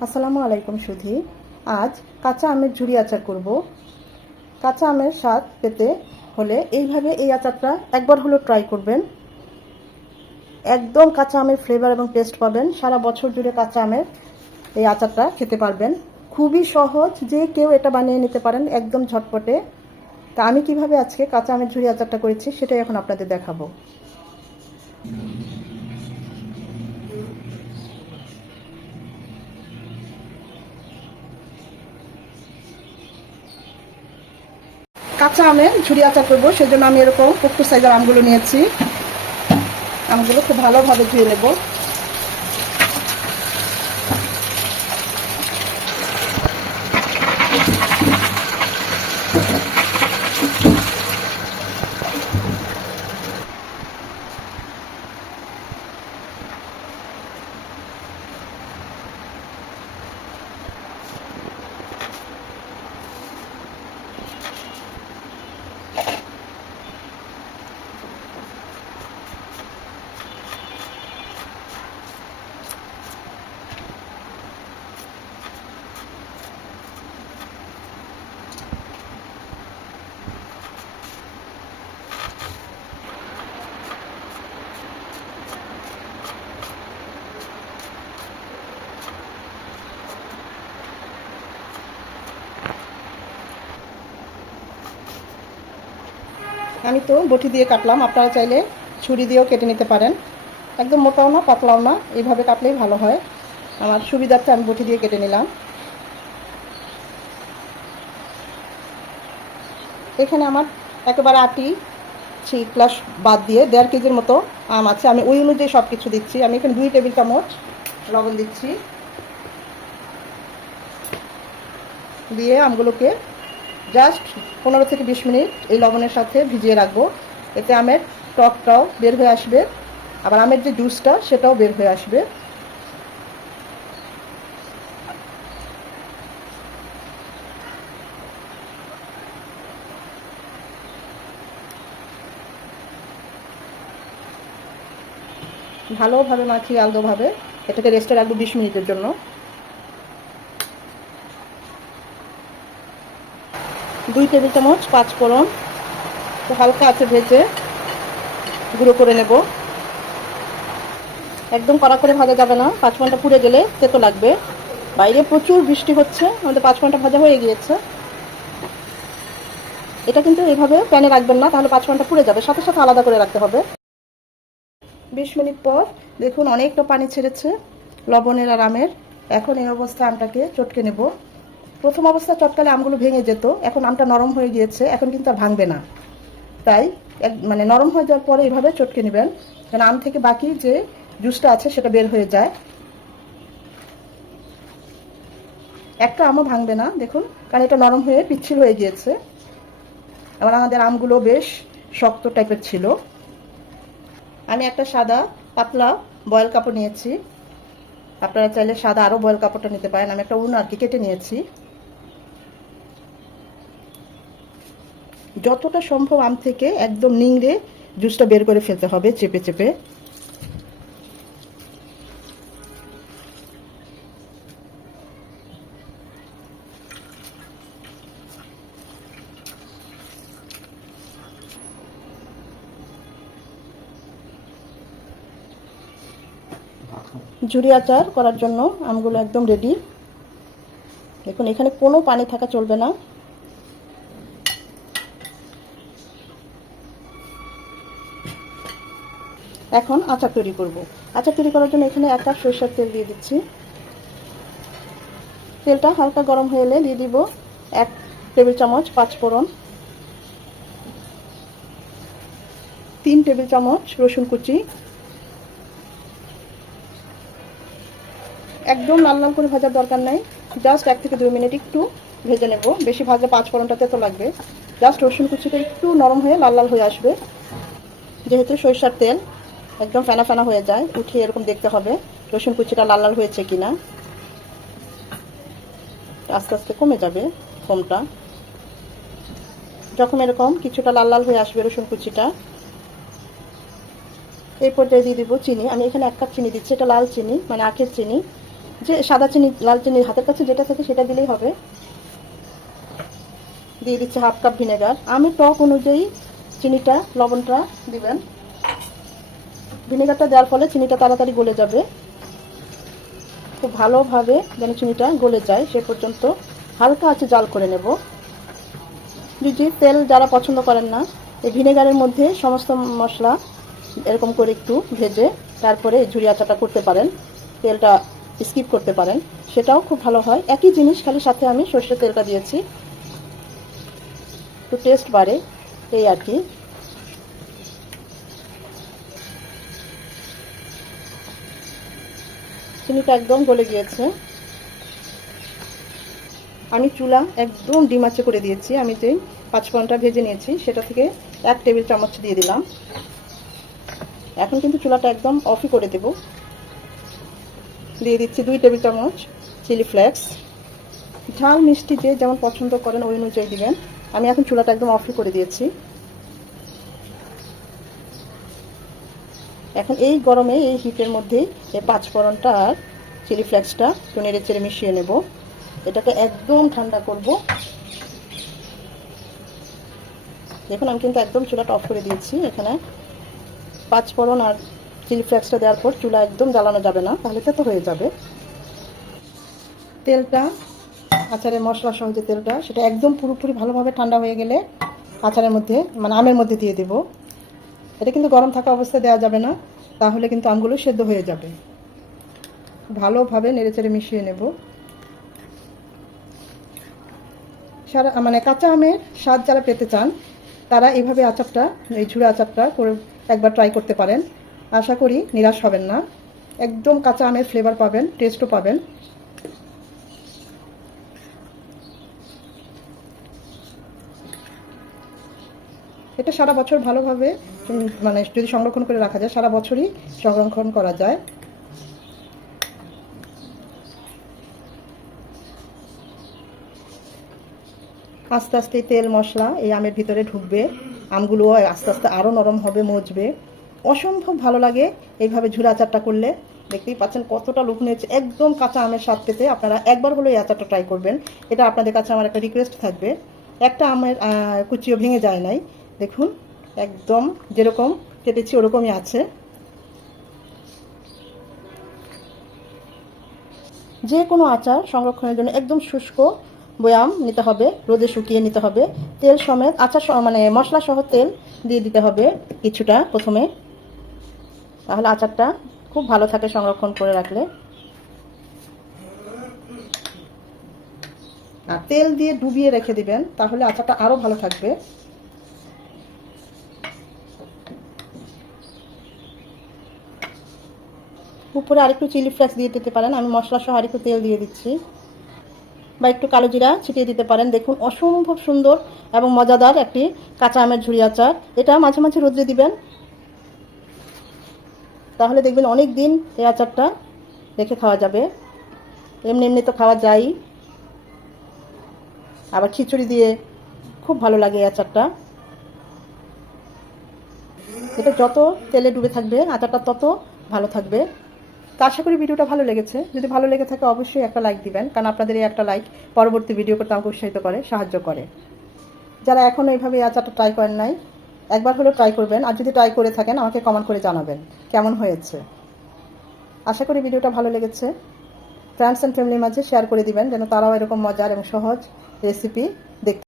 আসসালামু আলাইকুম সুধী। আজ কাঁচা আমের ঝুরি আচার করব। কাঁচা আমের স্বাদ পেতে হলে এইভাবে এই আচারটা একবার হলো ট্রাই করবেন। একদম কাঁচা আমের ফ্লেভার এবং টেস্ট পাবেন। সারা বছর জুড়ে কাঁচা আমের এই আচারটা খেতে পারবেন। খুবই সহজ, যে কেউ এটা বানিয়ে নিতে পারেন একদম ঝটপটে। তা আমি কিভাবে আজকে কাঁচা আমের ঝুরি আচারটা করেছি সেটাই এখন আপনাদের দেখাবো। কাঁচা আমের ঝুরি আচার করবো, সেজন্য আমি এরকম পোক্ত সাইজের আমগুলো নিয়েছি। আমগুলো খুব ভালোভাবে ধুয়ে নেব। আমি তো বটি দিয়ে কাটলাম, আপনারা চাইলে ছুরি দিয়েও কেটে নিতে পারেন। একদম মোটাও না পাতলাও না, এইভাবে কাটলেই ভালো হয়। আমার সুবিধার্থে আমি বটি দিয়ে কেটে নিলাম। এখানে আমার একেবারে আটি প্লাস বাদ দিয়ে 1.5 কেজির মতো আম আছে। আমি ওই অনুযায়ী সব কিছু দিচ্ছি। আমি এখানে 2 টেবিল চামচ লবণ দিচ্ছি। দিয়ে আমগুলোকে জাস্ট 15 থেকে 20 মিনিট এই লবণের সাথে ভিজিয়ে রাখবো। এতে আমের টকটাও বের হয়ে আসবে, আবার আমের যে জুসটা সেটাও বের হয়ে আসবে। ভালোভাবে মাখিয়ে আলগোভাবে এটাকে রেস্টে রাখবো 20 মিনিটের জন্য। 2 টেবিল চামচ 5 ফোড়ন হালকা আছে ভেজে গুঁড়ো করে নেব। একদম কড়া করে ভাজা যাবে না, 5 ঘন্টা পুড়ে গেলে তেতো লাগবে। বাইরে প্রচুর বৃষ্টি হচ্ছে, আমাদের 5 ঘন্টা ভাজা হয়ে গিয়েছে। এটা কিন্তু এইভাবে প্যানে রাখবেন না, তাহলে 5 ঘন্টা পুড়ে যাবে, সাথে সাথে আলাদা করে রাখতে হবে। 20 মিনিট পর দেখুন অনেকটা পানি ছেড়েছে লবণের আর আমের। এখন এই অবস্থায় আমটাকে চটকে নেব। প্রথম অবস্থায় চটকালে আমগুলো ভেঙে যেত, এখন আমটা নরম হয়ে গিয়েছে, এখন কিন্তু আর ভাঙবে না। তাই নরম হয়ে যাওয়ার পরে এইভাবে চটকে নেবেন, যেন আম থেকে বাকি যে জুসটা আছে সেটা বের হয়ে যায়। একটা আমও ভাঙবে না দেখুন, কারণ এটা নরম হয়ে পিচ্ছিল হয়ে গিয়েছে। আবার আমাদের আমগুলো বেশ শক্ত টাইপের ছিল। আমি একটা সাদা পাতলা বয়েল কাপড় নিয়েছি, আপনারা চাইলে সাদা আরও বয়েল কাপড়টা নিতে পারেন। আমি একটা উন আর কি কেটে নিয়েছি। যতটা সম্ভব আম থেকে একদম নিংড়ে জুসটা বের করে ফেলতে হবে চেপে চেপে। ঝুরি আচার করার জন্য আমগুলো একদম রেডি। দেখুন এখানে কোনো পানি থাকা চলবে না। এখন আচার তৈরি করব। আচার তৈরি করার জন্য এখানে 1 কাপ সরিষার তেল দিয়ে দিচ্ছি। তেলটা হালকা গরম হয়ে এলে দিয়ে দিব 1 টেবিল চামচ 5 ফোড়ন, 3 টেবিল চামচ রসুন কুচি। একদম লাল লাল করে ভাজার দরকার নাই, জাস্ট 1 থেকে 2 মিনিট একটু ভেজে নেব। বেশি ভাজলে 5 ফোড়নটা তেতো লাগবে। জাস্ট রসুন কুচিটা একটু নরম হয়ে লাল লাল হয়ে আসবে। যেহেতু সরিষার তেল একদম ফেনা ফেনা হয়ে যায়, উঠিয়ে এরকম দেখতে হবে রসুন কুচিটা লাল লাল হয়েছে কিনা। আস্তে আস্তে কমে যাবে ফোমটা। যখন এরকম কিছুটা লাল লাল হয়ে আসবে রসুন কুচিটা, এই পর্যায়ে দিয়ে দিব চিনি। আমি এখানে 1 কাপ চিনি দিচ্ছি, এটা লাল চিনি মানে আখের চিনি। যে সাদা চিনি লাল চিনি হাতের কাছে যেটা থাকে সেটা দিলেই হবে। দিয়ে দিচ্ছে হাফ কাপ ভিনেগার। আমি টক অনুযায়ী চিনিটা লবণটা দিবেন। ভিনেগারটা দেওয়ার ফলে চিনিটা তাড়াতাড়ি গলে যাবে। খুব ভালোভাবে যেন চিনিটা গলে যায় সে পর্যন্ত হালকা আছে জাল করে নেব। যদি তেল যারা পছন্দ করেন না, এই ভিনেগারের মধ্যে সমস্ত মশলা এরকম করে একটু ভেজে তারপরে ঝুরি আচারটা করতে পারেন, তেলটা স্কিপ করতে পারেন, সেটাও খুব ভালো হয়। একই জিনিস, খালি সাথে আমি সর্ষের তেলটা দিয়েছি, একটু টেস্ট বাড়ে এই আর কি। চিনিটা একদম গলে গিয়েছে। আমি চুলা একদম ডিম আঁচে করে দিয়েছি। আমি যে 5 ফোড়নটা ভেজে নিয়েছি সেটা থেকে 1 টেবিল চামচ দিয়ে দিলাম। এখন কিন্তু চুলাটা একদম অফই করে দেব। দিয়ে দিচ্ছি 2 টেবিল চামচ চিলি ফ্লেক্স। ঝাল মিষ্টি যে যেমন পছন্দ করেন ওই অনুযায়ী দিবেন। আমি এখন চুলাটা একদম অফই করে দিয়েছি। এখন এই গরমে এই হিটের মধ্যেই এই 5 ফোড়নটা আর চিলি ফ্লেক্সটা একটু নেড়ে চেড়ে মিশিয়ে নেব। এটাকে একদম ঠান্ডা করব। দেখুন আমি কিন্তু একদম চুলাটা অফ করে দিয়েছি। এখানে 5 ফোড়ন আর চিলি ফ্লেক্সটা দেওয়ার পর চুলা একদম জ্বালানো যাবে না, তাহলে তো হয়ে যাবে। তেলটা আচারের মশলা সহ যে তেলটা সেটা একদম পুরোপুরি ভালোভাবে ঠান্ডা হয়ে গেলে আচারের মধ্যে মানে আমের মধ্যে দিয়ে দেব। এটা কিন্তু গরম থাকা অবস্থায় দেওয়া যাবে না, তাহলে কিন্তু আমগুলো সেদ্ধ হয়ে যাবে। ভালোভাবে নেড়েচেড়ে মিশিয়ে নেব। সারা মানে কাঁচা আমের স্বাদ যারা পেতে চান তারা এইভাবে আচারটা, এই ঝুড়ো আচারটা করে একবার ট্রাই করতে পারেন। আশা করি নিরাশ হবেন না। একদম কাঁচা আমের ফ্লেভার পাবেন, টেস্টও পাবেন। এটা সারা বছর ভালোভাবে মানে যদি সংরক্ষণ করে রাখা যায় সারা বছরই সংরক্ষণ করা যায়। আস্তে আস্তে তেল মশলা এই আমের ভিতরে ঢুকবে, আমগুলো আস্তে আস্তে আরও নরম হবে, মজবে। অসম্ভব ভালো লাগে এইভাবে ঝুড়ো আচারটা করলে। দেখতেই পাচ্ছেন কতটা লোভনীয় হয়েছে। একদম কাঁচা আমের স্বাদ পেতে আপনারা একবার হলো এই আচারটা ট্রাই করবেন। এটা আপনাদের কাছে আমার একটা রিকোয়েস্ট থাকবে। একটা আমের কুচিও ভেঙে যায় নাই, দেখুন একদম যেরকম কেটেছি ওরকমই আছে। যে কোনো আচার সংরক্ষণের জন্য একদম শুষ্ক বয়াম নিতে হবে, রোদে শুকিয়ে নিতে হবে। তেল সমেত আচার মানে মশলা সহ তেল দিয়ে দিতে হবে কিছুটা প্রথমে, তাহলে আচারটা খুব ভালো থাকে সংরক্ষণ করে রাখলে। আর তেল দিয়ে ডুবিয়ে রেখে দিবেন, তাহলে আচারটা আরও ভালো থাকবে। উপরে আরেকটু চিলি ফ্লেক্স দিয়ে দিতে পারেন। আমি মশলা সহ আরেকটু তেল দিয়ে দিচ্ছি, বা একটু কালো জিরা ছিটিয়ে দিতে পারেন। দেখুন অসম্ভব সুন্দর এবং মজাদার একটি কাঁচা আমের ঝুড়ি আচার। এটা মাঝে মাঝে রোদ্রে দিবেন, তাহলে দেখবেন অনেক দিন এই আচারটা রেখে খাওয়া যাবে। এমনি এমনি তো খাওয়া যায়, আবার খিচুড়ি দিয়ে খুব ভালো লাগে এই আচারটা। এটা যত তেলে ডুবে থাকবে আচারটা তত ভালো থাকবে। তো আশা করি ভিডিওটা ভালো লেগেছে। যদি ভালো লেগে থাকে অবশ্যই একটা লাইক দিবেন, কারণ আপনাদের এই একটা লাইক পরবর্তী ভিডিও করতে আমাকে উৎসাহিত করে, সাহায্য করে। যারা এখনও এইভাবে এই আচারটা ট্রাই করেন নাই, একবার হলেও ট্রাই করবেন। আর যদি ট্রাই করে থাকেন আমাকে কমেন্ট করে জানাবেন কেমন হয়েছে। আশা করি ভিডিওটা ভালো লেগেছে। ফ্রেন্ডস অ্যান্ড ফ্যামিলির মাঝে শেয়ার করে দিবেন, যেন তারাও এরকম মজার এবং সহজ রেসিপি দেখতে